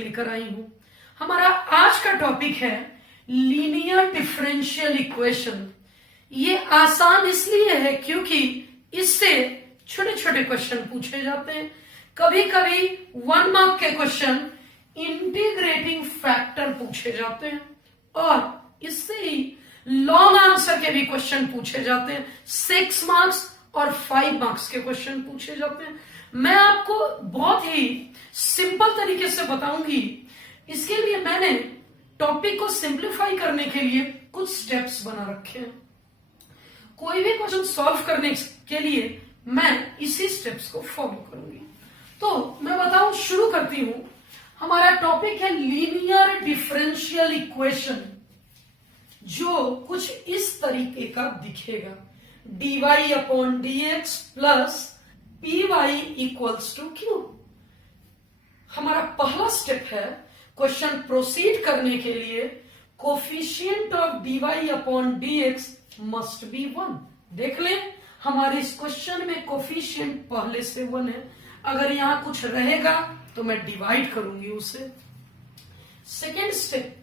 लेकर आई हूं। हमारा आज का टॉपिक है लीनियर डिफरेंशियल इक्वेशन। ये आसान इसलिए है क्योंकि इससे छोटे छोटे क्वेश्चन पूछे जाते हैं। कभी कभी 1 मार्क के क्वेश्चन इंटीग्रेटिंग फैक्टर पूछे जाते हैं और इससे ही लॉन्ग आंसर के भी क्वेश्चन पूछे जाते हैं। 6 मार्क्स और 5 मार्क्स के क्वेश्चन पूछे जाते हैं। मैं आपको बहुत ही सिंपल तरीके से बताऊंगी। इसके लिए मैंने टॉपिक को सिंप्लीफाई करने के लिए कुछ स्टेप्स बना रखे हैं। कोई भी क्वेश्चन सॉल्व करने के लिए मैं इसी स्टेप्स को फॉलो करूंगी। तो मैं बताऊं, शुरू करती हूं। हमारा टॉपिक है लीनियर डिफरेंशियल इक्वेशन, जो कुछ इस तरीके का दिखेगा। dy upon dx plus py equals to q। हमारा पहला स्टेप है क्वेश्चन प्रोसीड करने के लिए coefficient of dy upon dx must be 1। देख लें, हमारे इस क्वेश्चन में कोफिशिएंट पहले से 1 है। अगर यहां कुछ रहेगा तो मैं डिवाइड करूंगी उसे। सेकेंड स्टेप,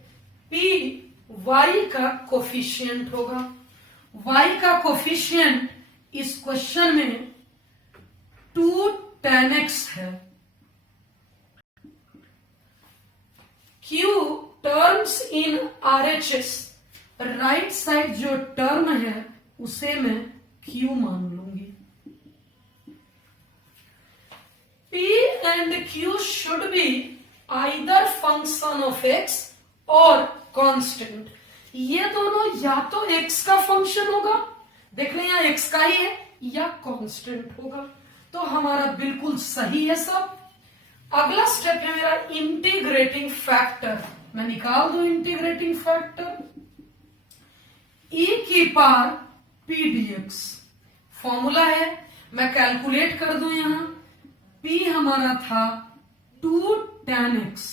py का कोफिशिएंट होगा। y का कोफिशिएंट इस क्वेश्चन में 2 tan x है। q terms in RHS, right side जो टर्म है उसे मैं q मान लूंगी। p and q should be either function of x और कांस्टेंट। ये दोनों या तो x का फंक्शन होगा, देख लें यहाँ x का ही है, या कांस्टेंट होगा। तो हमारा बिल्कुल सही है सब। अगला स्टेप है मेरा इंटीग्रेटिंग फैक्टर। मैं निकाल दूं इंटीग्रेटिंग फैक्टर, e की पावर p dx फॉर्मूला है। मैं कैलकुलेट कर दूं यहां, p हमारा था 2 tan x।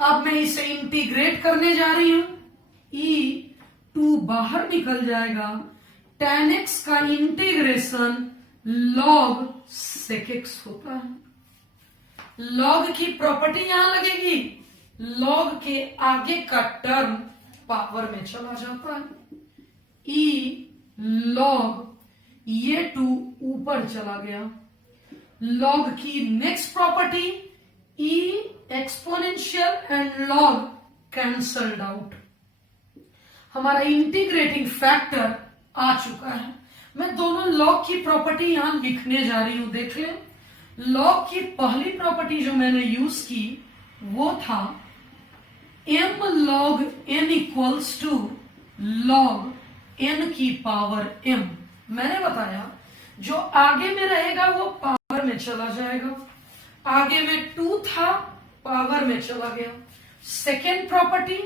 अब मैं इसे इंटीग्रेट करने जा रही हूं। e 2 बाहर निकल जाएगा। tan x का इंटीग्रेशन log sec x होता है। log की प्रॉपर्टी यहां लगेगी, log के आगे का टर्म पावर में चला जाता है। e log, ये 2 ऊपर चला गया। log की next property e exponential and log cancelled out. हमारा इंटीग्रेटिंग फैक्टर आ चुका है। मैं दोनों log की प्रॉपर्टी यहां लिखने जा रही हूं। देख लें, log की पहली प्रॉपर्टी जो मैंने यूज की वो था m log n equals to log n की पावर m। मैंने बताया जो आगे में रहेगा वो पावर में चला जाएगा। आगे में 2 था, पावर में चला गया। सेकेंड प्रॉपर्टी,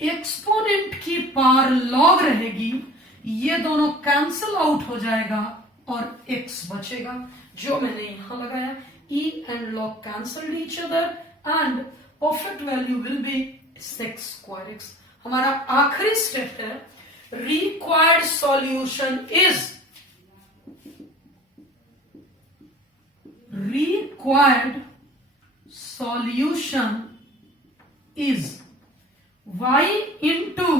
एक्सपोनेंट की पावर log रहेगी, ये दोनों कैंसल आउट हो जाएगा और x बचेगा जो मैंने यहां लगाया। e and log cancelled each other and perfect value will be sec square x। हमारा आखिरी स्टेप है required solution is, required solution is y into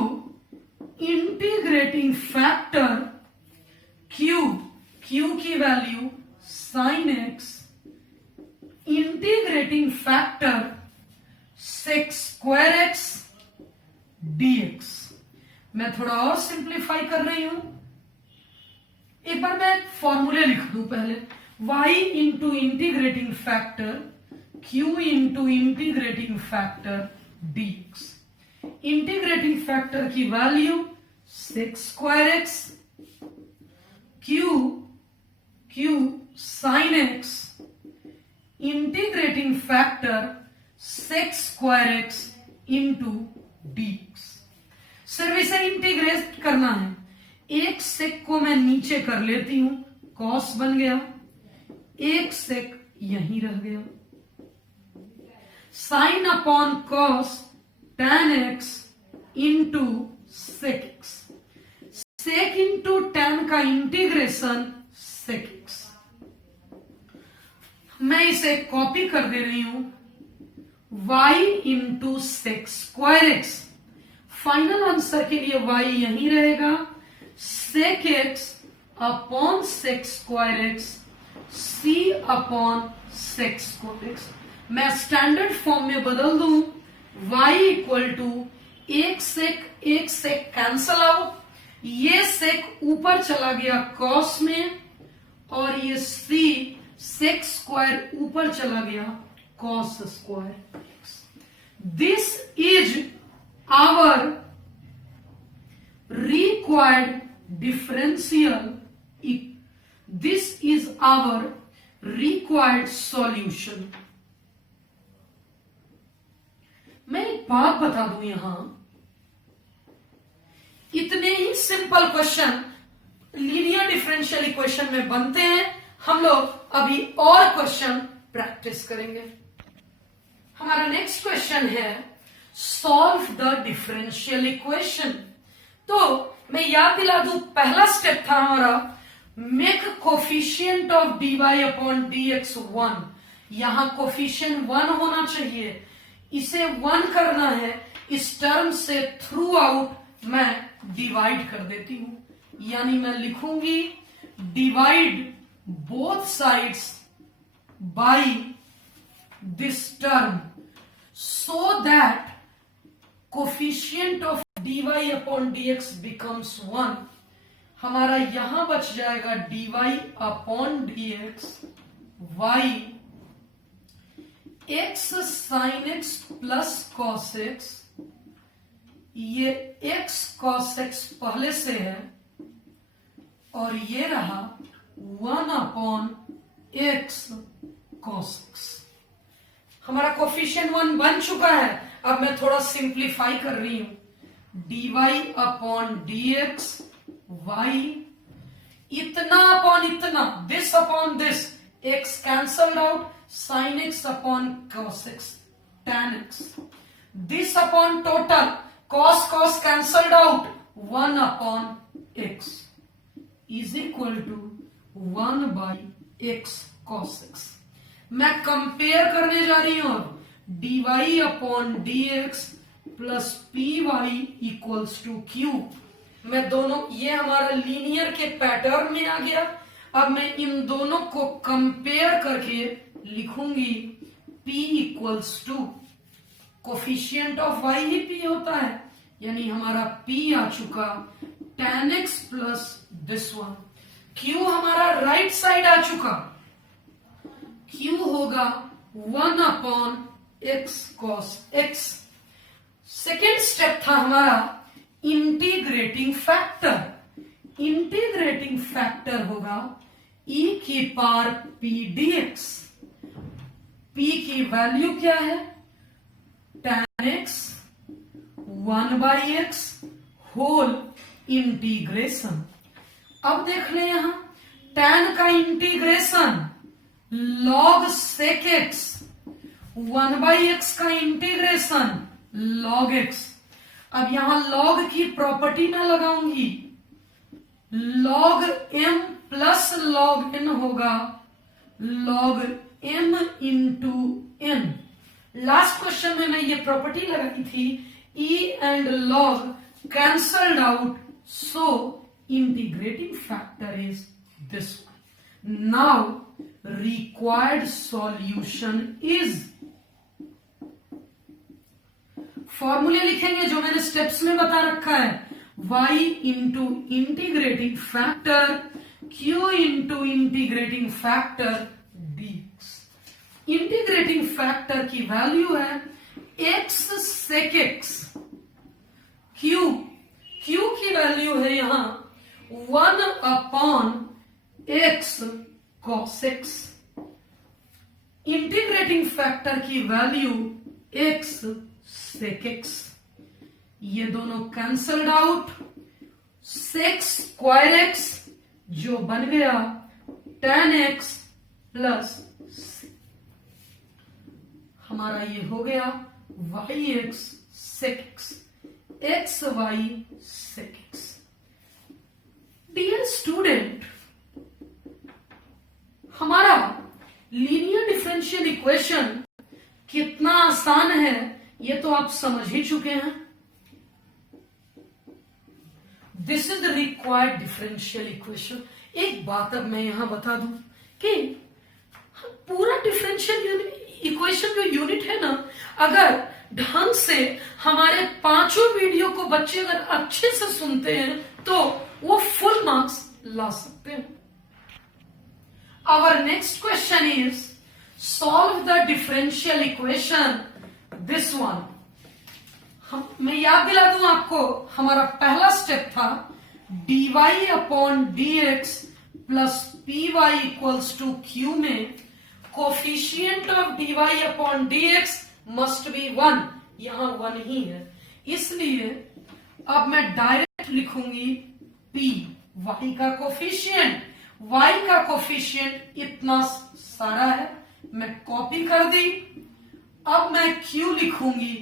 integrating factor q की value sin x integrating factor sec square x dx। मैं थोड़ा और simplify कर रही हूं। एक बार मैं फॉर्मूले लिख दूं पहले, y into integrating factor q into integrating factor dx। Integrating factor की value sec square x, q sin x, integrating factor sec square x into dx। सिर्फ इसे इंटीग्रेट करना है। एक सेक को मैं नीचे कर लेती हूं, cos बन गया, एक सेक यहीं रह गया। Sine upon cos tan x into sec x. Sec into tan का इंटीग्रेशन सेक एक्स। मैं इसे कॉपी कर दे रही हूं, y into sec square x. Final answer के लिए y यहीं रहेगा, sec x upon sec square x, c upon sec square x. मैं स्टैंडर्ड फॉर्म में बदल दूं, y इक्वल टू एक सेक कैंसल आउट, ये सेक ऊपर चला गया कॉस में, और ये c सेक स्क्वायर ऊपर चला गया cos square x. This is our required differential, this is our required solution. मैं एक बात बता दूं, यहां इतने ही simple question linear differential equation में बनते हैं। हम लोग अभी और क्वेश्चन प्रैक्टिस करेंगे। हमारा नेक्स्ट क्वेश्चन है सॉल्व द डिफरेंशियल इक्वेशन। तो मैं याद दिला दूं, पहला स्टेप था हमारा make coefficient of dy upon dx 1। यहां कोफिशिएंट 1 होना चाहिए, इसे 1 करना है। इस टर्म से थ्रू आउट मैं डिवाइड कर देती हूं, यानी मैं लिखूंगी divide both sides by this term so that coefficient of dy upon dx becomes 1। हमारा यहां बच जाएगा dy upon dx y x sin x plus cos x, ये x cos x पहले से है, और ये रहा 1 upon x cos x। हमारा कोफिशिएंट 1 बन चुका है। अब मैं थोड़ा सिंप्लीफाई कर रही हूं, dy अपॉन dx y, इतना अपॉन इतना, this upon this, x cancelled out, sin x upon cos x tan x, this upon total, cos cancelled out, 1 upon x is equal to 1 by x cos x। मैं compare करने जा रही हूं, dy upon dx plus P Y equals to Q. मैं दोनों, ये हमारा linear के पैटर्न में आ गया। अब मैं इन दोनों को कंपेयर करके लिखूंगी p equals to, coefficient of y ही p होता है, यानी हमारा p आ चुका tan x plus this one. q हमारा राइट साइड आ चुका, q होगा 1 upon x cos x। Second step था हमारा इंटीग्रेटिंग फैक्टर। इंटीग्रेटिंग फैक्टर होगा e की पावर p dx। p की वैल्यू क्या है, tan x 1 by x whole integration. अब देख ले यहां tan का integration log sec x, 1 by x का इंटीग्रेशन log x। अब यहां log की प्रॉपर्टी में लगाऊंगी, log m plus log n होगा log m into n। Last question में मैं ये प्रॉपर्टी लगाई थी, e and log cancelled out, so integrating factor is this one. Now required solution is, फॉर्मूले लिखेंगे जो मैंने स्टेप्स में बता रखा है, y into integrating factor q into integrating factor dx। Integrating factor की वैल्यू है x sec x, q की वैल्यू है यहां 1 upon x cos x। Integrating factor की वैल्यू x sec x, ये दोनों cancelled out, sec square x जो बन गया tan x प्लस हमारा ये हो गया yx sec x, xy sec x। Dear student, हमारा लीनियर डिफरेंशियल इक्वेशन कितना आसान है ये तो आप समझ ही चुके हैं। This is the required differential equation. एक बात अब मैं यहां बता दूं कि पूरा डिफरेंशियल इक्वेशन जो यूनिट है ना, अगर ढंग से हमारे पांचों वीडियो को बच्चे अगर अच्छे से सुनते हैं तो वो फुल मार्क्स ला सकते हैं। Our next question is solve the differential equation this one. मैं याद दिला दूं आपको, हमारा पहला स्टेप था dy upon dx plus py equals to q में coefficient of dy upon dx must be 1, यहां 1 ही है, इसलिए अब मैं डायरेक्ट लिखूंगी p, y का कोफिशियंट, y का कोफिशियंट इतना सारा है, मैं कॉपी कर दी। अब मैं q लिखूंगी,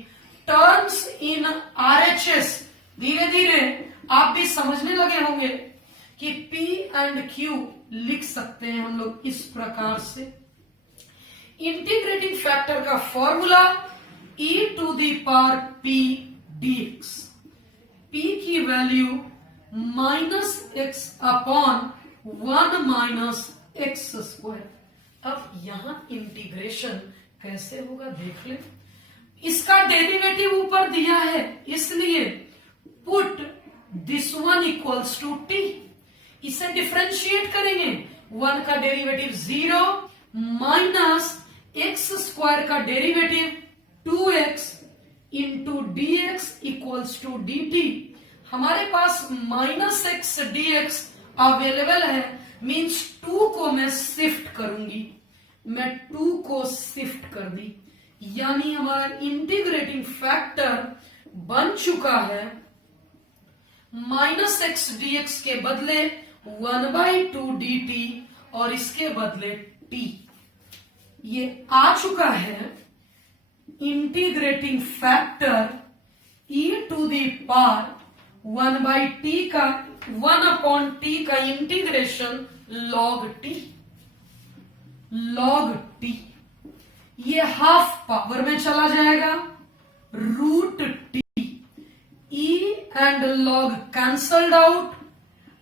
टर्म्स इन RHS। धीरे धीरे आप भी समझने लगे होंगे कि p एंड q लिख सकते हैं हम लोग इस प्रकार से। इंटीग्रेटिंग फैक्टर का formula e to the power p dx। p की वैल्यू -x upon 1 minus x square. अब यहां इंटीग्रेशन कैसे होगा देख ले। इसका डेरिवेटिव ऊपर दिया है, इसलिए put this one equals to T. इसे डिफरेंशिएट करेंगे, 1 का डेरिवेटिव 0 माइनस एक्स स्क्वायर का derivative 2x into D X equals to D T. हमारे पास -x dx अवेलेबल है, मीन्स 2 को मैं शिफ्ट करूंगी, मैं 2 को शिफ्ट कर दी, यानी हमारा इंटीग्रेटिंग फैक्टर बन चुका है -x dx के बदले 1/2 dt और इसके बदले t। ये आ चुका है integrating factor e to the power 1/t का 1/t का इंटीग्रेशन log t। ये हाफ पावर में चला जाएगा, √t, e and log cancelled out.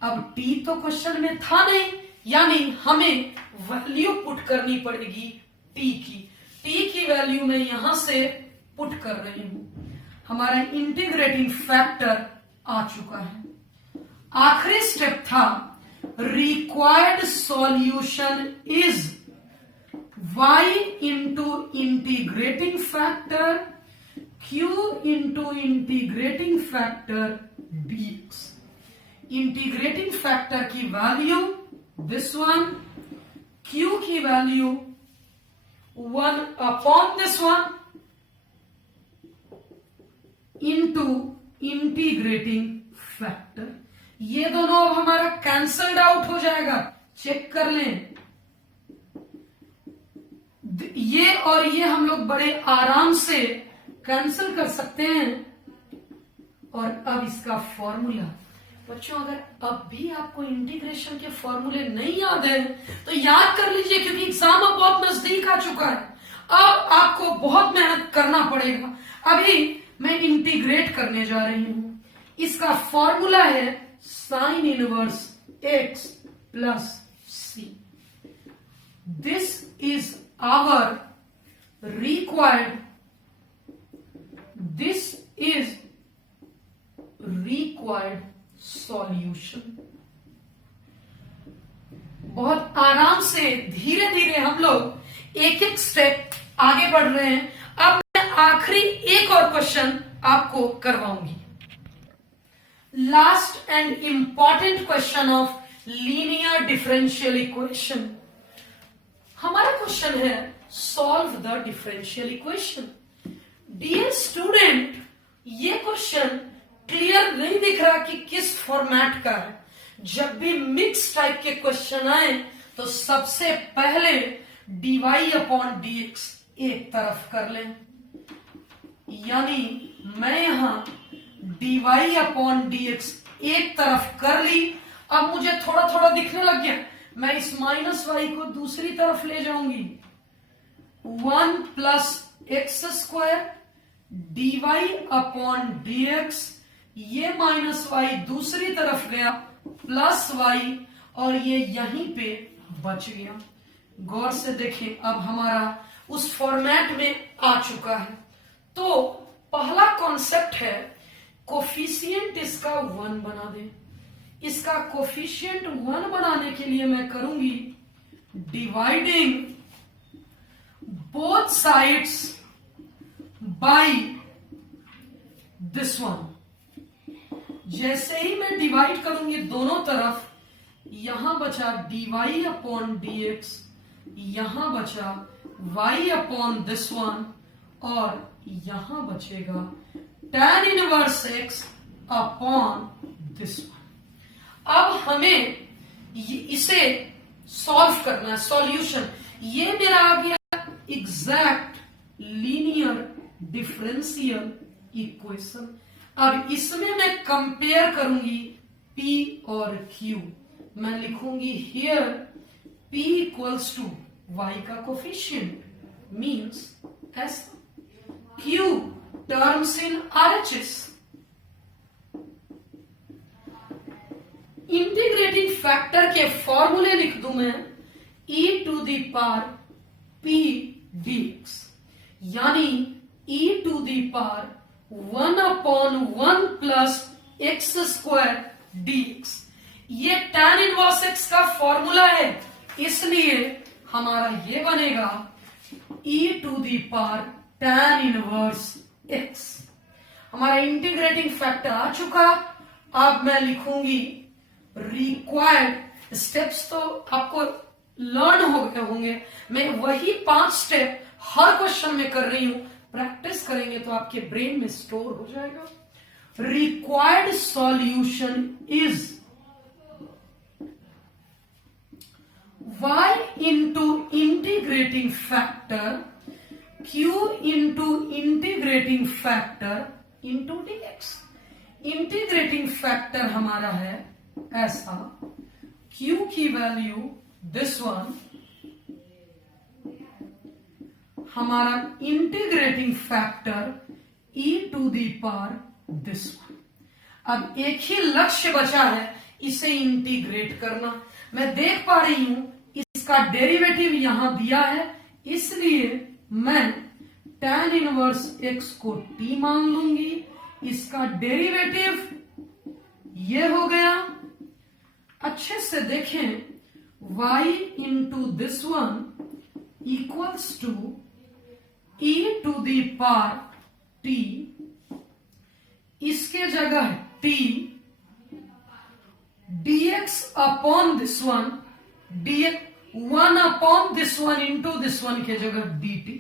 अब t तो क्वेश्चन में था नहीं, यानी हमें वैल्यू पुट करनी पड़ेगी t की वैल्यू मैं यहां से पुट कर रही हूं। हमारा इंटीग्रेटिंग फैक्टर आ चुका है। आखिरी स्टेप था required solution is y into integrating factor q into integrating factor dx। Integrating factor की वैल्यू दिस वन, q की value 1 upon this one into integrating factor. ये दोनों अब हमारा कैंसल्ड आउट हो जाएगा, चेक कर लें। ये और ये हम लोग बड़े आराम से कैंसिल कर सकते हैं। और अब इसका फॉर्मूला, बच्चों अगर अब भी आपको इंटीग्रेशन के फॉर्मूले नहीं याद है तो याद कर लीजिए, क्योंकि एग्जाम अब बहुत नजदीक आ चुका है। अब आपको बहुत मेहनत करना पड़ेगा। अभी मैं इंटीग्रेट करने जा रही हूं। इसका फॉर्मूला है sine inverse x plus c। This is our required, this is required solution. बहुत आराम से धीरे धीरे हम लोग एक एक स्टेप आगे बढ़ रहे हैं। अब मैं आखिरी एक और क्वेश्चन आपको करवाऊंगी। Last and important question of linear differential equation. हमारा क्वेश्चन है solve the differential equation. Dear student, ये क्वेश्चन क्लियर नहीं दिख रहा कि किस फॉर्मेट का है। जब भी मिक्स टाइप के क्वेश्चन आए तो सबसे पहले dy अपॉन dx एक तरफ कर लें, यानी मैं यहां dy अपॉन dx एक तरफ कर ली। अब मुझे थोड़ा थोड़ा दिखने लग गया, मैं इस -y को दूसरी तरफ ले जाऊंगी, 1 plus x square dy upon dx, ये माइनस वाई दूसरी तरफ गया प्लस वाई, और ये यहीं पे बच गया। गौर से देखें, अब हमारा उस फॉर्मेट में आ चुका है। तो पहला कॉन्सेप्ट है कोफिशिएंट इसका 1 बना दे। इसका कोफिशिएंट 1 बनाने के लिए मैं करूंगी dividing both sides by this one. जैसे ही मैं डिवाइड करूंगी दोनों तरफ, यहां बचा dy अपॉन dx, यहां बचा y अपॉन दिस वन, और यहां बचेगा tan inverse x upon this one. अब हमें इसे सॉल्व करना है, सॉल्यूशन। ये मेरा आ गया एग्जैक्ट लीनियर डिफरेंशियल इक्वेशन। अब इसमें मैं कंपेयर करूंगी P और Q। मैं लिखूंगी here P equals to y का कोफिशिएंट मीन्स ऐसा, Q terms in RHS। Integrating factor के फॉर्मूले लिख दूं मैं e to the power p dx, यानी e टू द पावर 1 upon 1 plus x square dx। ये tan इनवर्स x का फॉर्मूला है, इसलिए हमारा ये बनेगा e to the power tan inverse x। हमारा इंटीग्रेटिंग फैक्टर आ चुका। अब मैं लिखूंगी रिक्वायर्ड स्टेप्स, तो आपको लर्न हो गए होंगे। मैं वही 5 स्टेप हर क्वेश्चन में कर रही हूं, प्रैक्टिस करेंगे तो आपके ब्रेन में स्टोर हो जाएगा। Required solution is y into integrating factor q into integrating factor into dx। Integrating factor हमारा है ऐसा, q की वैल्यू दिस वन, हमारा integrating factor e to the power this one. अब एक ही लक्ष्य बचा है, इसे इंटीग्रेट करना। मैं देख पा रही हूं इसका डेरिवेटिव यहां दिया है, इसलिए मैं tan इनवर्स x को t मान लूंगी। इसका डेरिवेटिव ये हो गया। अच्छे से देखें, y into this one equals to e to the power t, इसके जगह t dx upon this one, dx 1 upon this one into this one के जगह dt।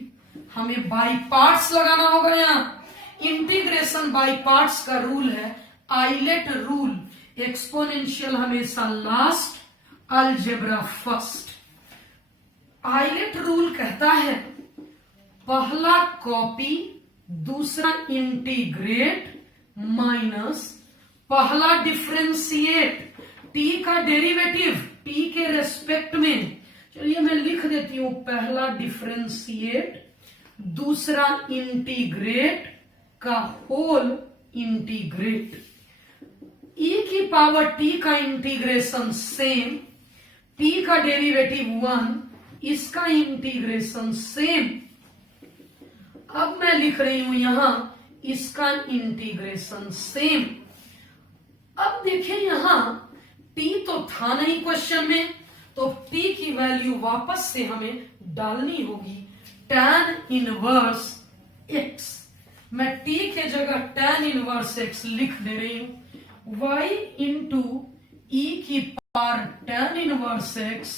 हमें बाई पार्ट्स लगाना होगा। यहां इंटीग्रेशन बाई पार्ट्स का रूल है आइलेट रूल, एक्सपोनेंशियल हमेशा last, algebra first. ILATE rule कहता है पहला कॉपी, दूसरा इंटीग्रेट, माइनस पहला डिफरेंशिएट, t का डेरिवेटिव t के रेस्पेक्ट में। चलिए मैं लिख देती हूं, पहला डिफरेंशिएट, दूसरा इंटीग्रेट का होल इंटीग्रेट। e की पावर t का इंटीग्रेशन सेम, t का डेरिवेटिव 1, इसका इंटीग्रेशन सेम। अब मैं लिख रही हूं यहां इसका इंटीग्रेशन सेम। अब देखिए यहां t तो था नहीं क्वेश्चन में, तो t की वैल्यू वापस से हमें डालनी होगी tan इनवर्स x। मैं t के जगह tan इनवर्स x लिख दे रही हूं, y इंटू e की power tan inverse x,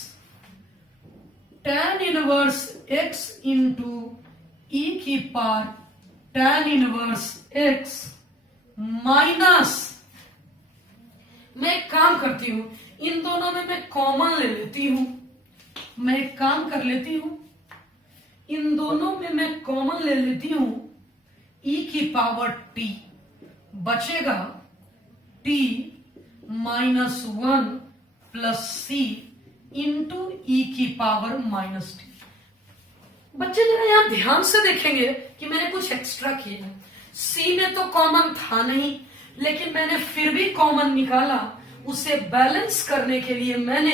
tan inverse x into e की power tan inverse x minus, मैं एक काम करती हूं, इन दोनों में मैं कॉमन ले लेती हूं। मैं एक काम कर लेती हूं, इन दोनों में मैं कॉमन ले लेती हूं, e की पावर t बचेगा t minus 1 plus c into e की पावर माइनस t। बच्चे जरा यहां ध्यान से देखेंगे कि मैंने कुछ एक्स्ट्रा किया है। सी में तो कॉमन था नहीं, लेकिन मैंने फिर भी कॉमन निकाला। उसे बैलेंस करने के लिए मैंने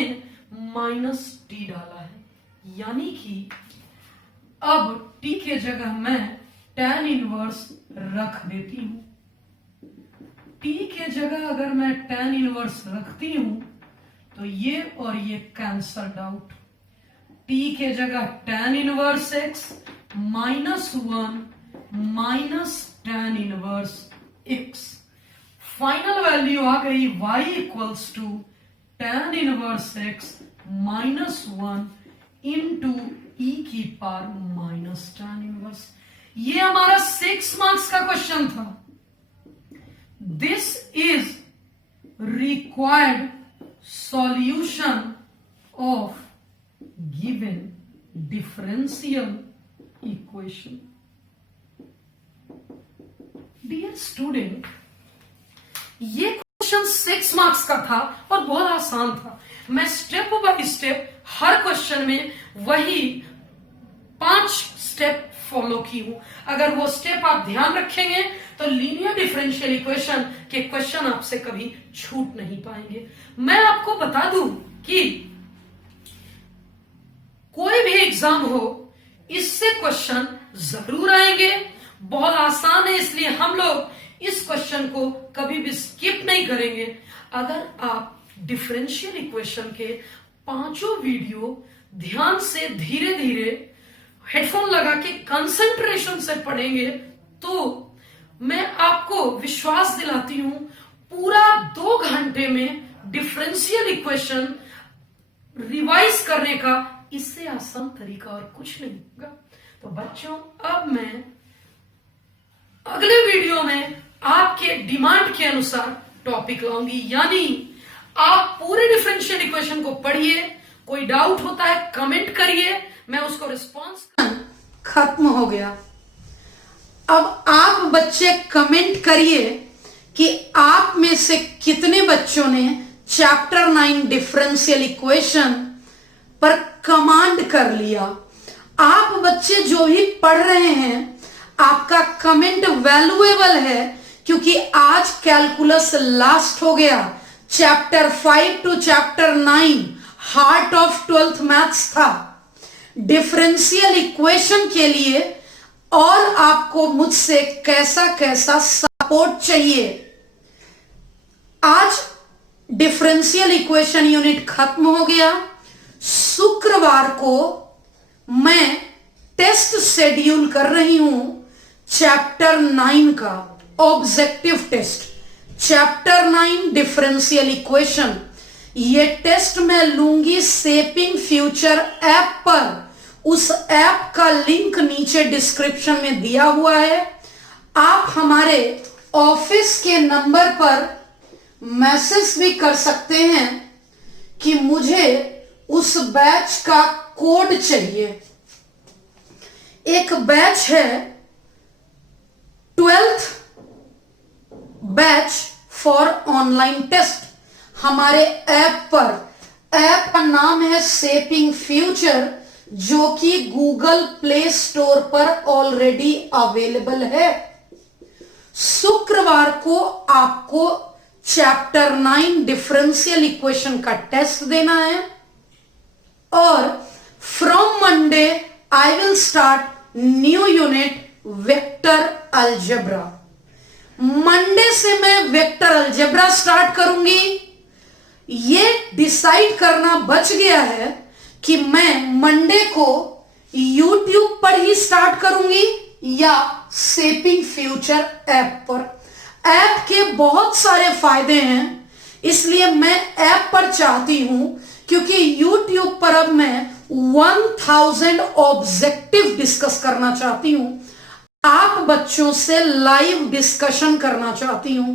-t डाला है, यानी कि अब t के जगह मैं tan इनवर्स रख देती हूं। t के जगह अगर मैं tan इनवर्स रखती हूं तो ये और ये कैंसल्ड आउट। t के जगह tan inverse x -1 minus tan inverse x। Final value आ गई y equals to tan inverse x -1 into e की पावर माइनस tan इनवर्स। ये हमारा 6 मार्क्स का क्वेश्चन था। This is required solution of given differential equation. Dear student, ये question 6 marks का था और बहुत आसान था। मैं स्टेप बाय स्टेप हर क्वेश्चन में वही 5 स्टेप फॉलो की हूं। अगर वो स्टेप आप ध्यान रखेंगे तो लीनियर डिफरेंशियल इक्वेशन के क्वेश्चन आपसे कभी छूट नहीं पाएंगे। मैं आपको बता दूं कि कोई भी एग्जाम हो, इससे क्वेश्चन जरूर आएंगे। बहुत आसान है, इसलिए हम लोग इस क्वेश्चन को कभी भी स्किप नहीं करेंगे। अगर आप डिफरेंशियल इक्वेशन के 5 वीडियो ध्यान से धीरे धीरे हेडफोन लगा के कंसंट्रेशन से पढ़ेंगे तो मैं आपको विश्वास दिलाती हूं पूरा 2 घंटे में डिफरेंशियल इक्वेशन रिवाइज करने का इससे आसान तरीका और कुछ नहीं होगा। तो बच्चों, अब मैं अगले वीडियो में आपके डिमांड के अनुसार टॉपिक लाऊंगी, यानी आप पूरे डिफरेंशियल इक्वेशन को पढ़िए। कोई डाउट होता है कमेंट करिए, मैं उसको रिस्पॉन्स। खत्म हो गया। अब आप बच्चे कमेंट करिए कि आप में से कितने बच्चों ने चैप्टर 9 डिफरेंशियल इक्वेशन पर कमांड कर लिया। आप बच्चे जो भी पढ़ रहे हैं, आपका कमेंट वैल्यूएबल है, क्योंकि आज कैलकुलस लास्ट हो गया। Chapter 5 to chapter 9 heart of 12th maths था। डिफरेंशियल इक्वेशन के लिए और आपको मुझसे कैसा कैसा सपोर्ट चाहिए। आज डिफरेंशियल इक्वेशन यूनिट खत्म हो गया। शुक्रवार को मैं टेस्ट शेड्यूल कर रही हूं चैप्टर 9 का objective test. Chapter 9 differential equation, ये टेस्ट मैं लूंगी शेपिंग फ्यूचर ऐप पर। उस ऐप का लिंक नीचे डिस्क्रिप्शन में दिया हुआ है। आप हमारे ऑफिस के नंबर पर मैसेज भी कर सकते हैं कि मुझे उस बैच का कोड चाहिए। एक बैच है 12th batch for online test हमारे ऐप पर। ऐप का नाम है शेपिंग फ्यूचर, जो कि गूगल प्ले स्टोर पर ऑलरेडी अवेलेबल है। शुक्रवार को आपको चैप्टर 9 डिफरेंशियल इक्वेशन का टेस्ट देना है और from Monday I will start new unit vector algebra. Monday से मैं वेक्टर अलजेब्रा स्टार्ट करूंगी। ये डिसाइड करना बच गया है कि मैं मंडे को YouTube पर ही स्टार्ट करूंगी या शेपिंग फ्यूचर ऐप पर। ऐप के बहुत सारे फायदे हैं, इसलिए मैं ऐप पर चाहती हूं, क्योंकि YouTube पर अब मैं 1000 ऑब्जेक्टिव डिस्कस करना चाहती हूं। आप बच्चों से लाइव डिस्कशन करना चाहती हूं।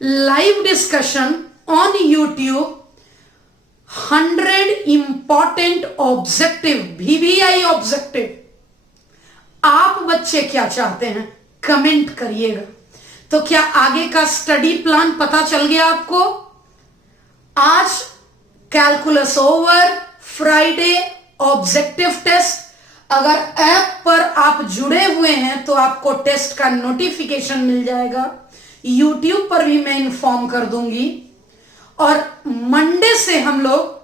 Live discussion on YouTube, 100 important objective, VBI objective. आप बच्चे क्या चाहते हैं कमेंट करिएगा। तो क्या आगे का स्टडी प्लान पता चल गया आपको? आज calculus over, Friday objective test, अगर ऐप पर आप जुड़े हुए हैं तो आपको टेस्ट का नोटिफिकेशन मिल जाएगा। यूट्यूब पर भी मैं इन्फॉर्म कर दूंगी। और मंडे से हम लोग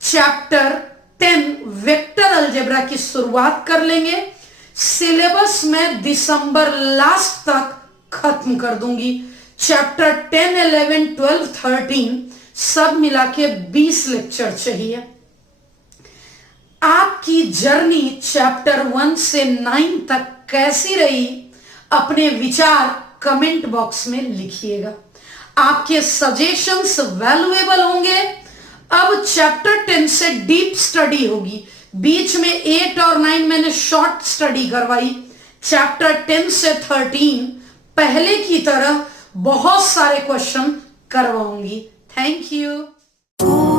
चैप्टर 10 वेक्टर अलजेब्रा की शुरुआत कर लेंगे। सिलेबस में दिसंबर लास्ट तक खत्म कर दूंगी। चैप्टर 10, 11, 12, 13 सब मिला के 20 लेक्चर चाहिए। आपकी जर्नी चैप्टर 1 से 9 तक कैसी रही, अपने विचार कमेंट बॉक्स में लिखिएगा। आपके सजेशंस वैल्यूएबल होंगे। अब चैप्टर 10 से डीप स्टडी होगी। बीच में 8 और 9 मैंने शॉर्ट स्टडी करवाई। चैप्टर 10 से 13 पहले की तरह बहुत सारे क्वेश्चन करवाऊंगी। Thank you.